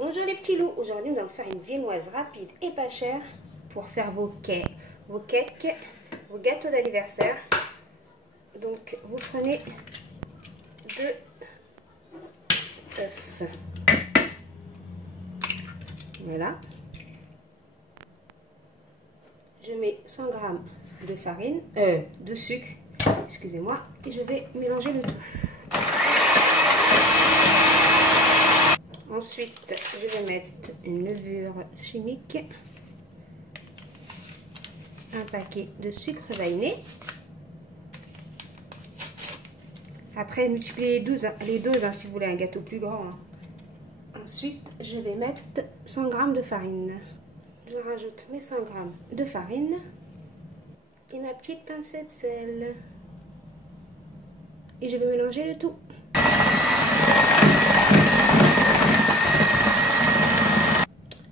Bonjour les petits loups, aujourd'hui nous allons faire une viennoise rapide et pas chère pour faire vos cakes, vos gâteaux d'anniversaire. Donc vous prenez 2 œufs, voilà. Je mets 100 g de farine, de sucre, excusez-moi, et je vais mélanger le tout. Ensuite, je vais mettre une levure chimique, un paquet de sucre vanillé. Après, multipliez les doses si vous voulez un gâteau plus grand. Ensuite, je vais mettre 100 g de farine. Je rajoute mes 100 g de farine et ma petite pincée de sel. Et je vais mélanger le tout.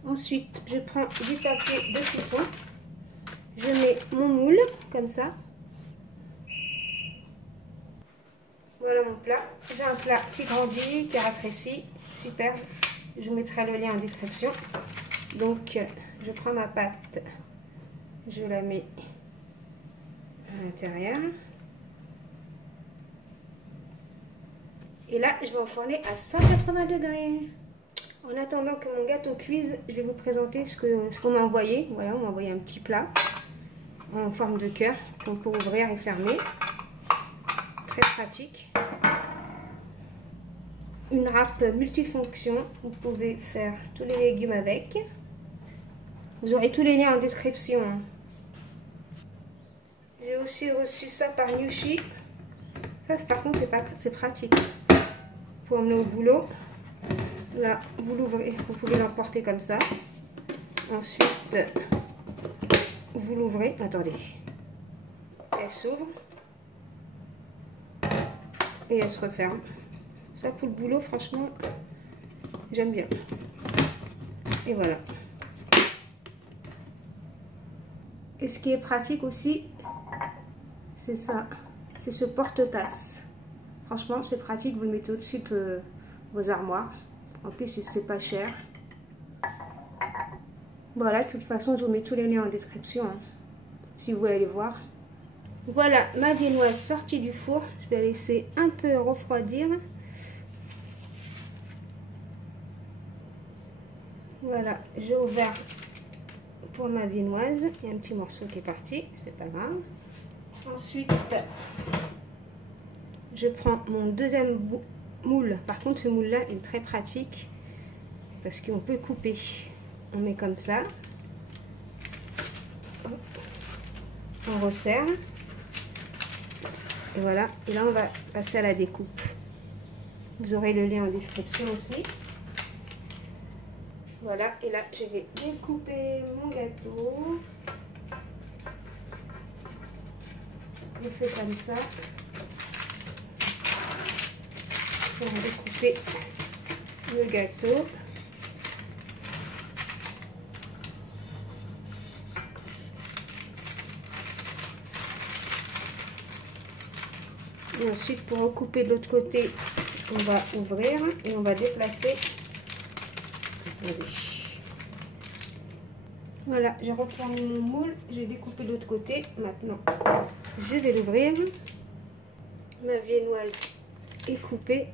Ensuite, je prends du papier de cuisson. Je mets mon moule, comme ça. Voilà mon plat. J'ai un plat qui grandit, qui rétrécit. Super. Je mettrai le lien en description. Donc, je prends ma pâte. Je la mets à l'intérieur. Et là, je vais enfourner à 180 degrés. En attendant que mon gâteau cuise, je vais vous présenter ce qu'on m'a envoyé. Voilà, on m'a envoyé un petit plat en forme de cœur qu'on peut ouvrir et fermer. Très pratique. Une râpe multifonction. Vous pouvez faire tous les légumes avec. Vous aurez tous les liens en description. J'ai aussi reçu ça par Nyushi. Ça, par contre, c'est pratique. Pour emmener au boulot. Là, vous l'ouvrez, vous pouvez l'emporter comme ça. Ensuite, vous l'ouvrez. Attendez. Elle s'ouvre. Et elle se referme. Ça, pour le boulot, franchement, j'aime bien. Et voilà. Et ce qui est pratique aussi, c'est ça. C'est ce porte-tasse. Franchement, c'est pratique. Vous le mettez au-dessus de vos armoires. En plus, c'est pas cher. Voilà, de toute façon, je vous mets tous les liens en description, hein, si vous voulez aller voir. Voilà, ma viennoise sortie du four. Je vais la laisser un peu refroidir. Voilà, j'ai ouvert pour ma viennoise. Il y a un petit morceau qui est parti, c'est pas grave. Ensuite, je prends mon deuxième moule. Par contre, ce moule là est très pratique parce qu'on peut couper. On met comme ça, on resserre et voilà. Et là on va passer à la découpe. Vous aurez le lien en description aussi. Voilà, et là je vais découper mon gâteau. Je fais comme ça. On va découper le gâteau. Et ensuite, pour recouper de l'autre côté, on va ouvrir et on va déplacer. Voilà, j'ai retourné mon moule, j'ai découpé de l'autre côté. Maintenant, je vais l'ouvrir. Ma viennoise est coupée.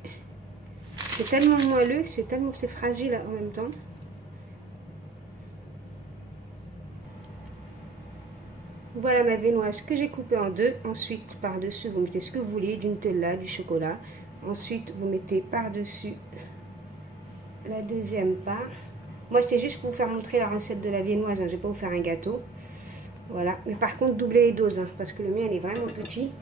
C'est tellement moelleux, c'est fragile en même temps. Voilà ma viennoise que j'ai coupée en deux. Ensuite, par-dessus, vous mettez ce que vous voulez, du Nutella, du chocolat. Ensuite, vous mettez par-dessus la deuxième part. Moi, c'est juste pour vous faire montrer la recette de la viennoise. Hein. Je ne vais pas vous faire un gâteau. Voilà. Mais par contre, doublez les doses, hein, parce que le mien, il est vraiment petit.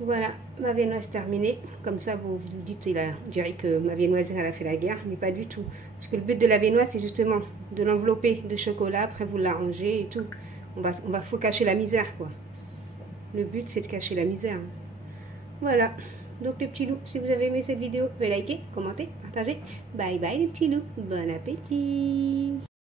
Voilà, ma viennoise terminée. Comme ça, vous vous dites, on dirait que ma viennoise, elle a fait la guerre, mais pas du tout. Parce que le but de la viennoise, c'est justement de l'envelopper de chocolat. Après, vous l'arrangez et tout. Faut cacher la misère, quoi. Le but, c'est de cacher la misère. Voilà. Donc, les petits loups, si vous avez aimé cette vidéo, veuillez liker, commenter, partager. Bye bye, les petits loups. Bon appétit.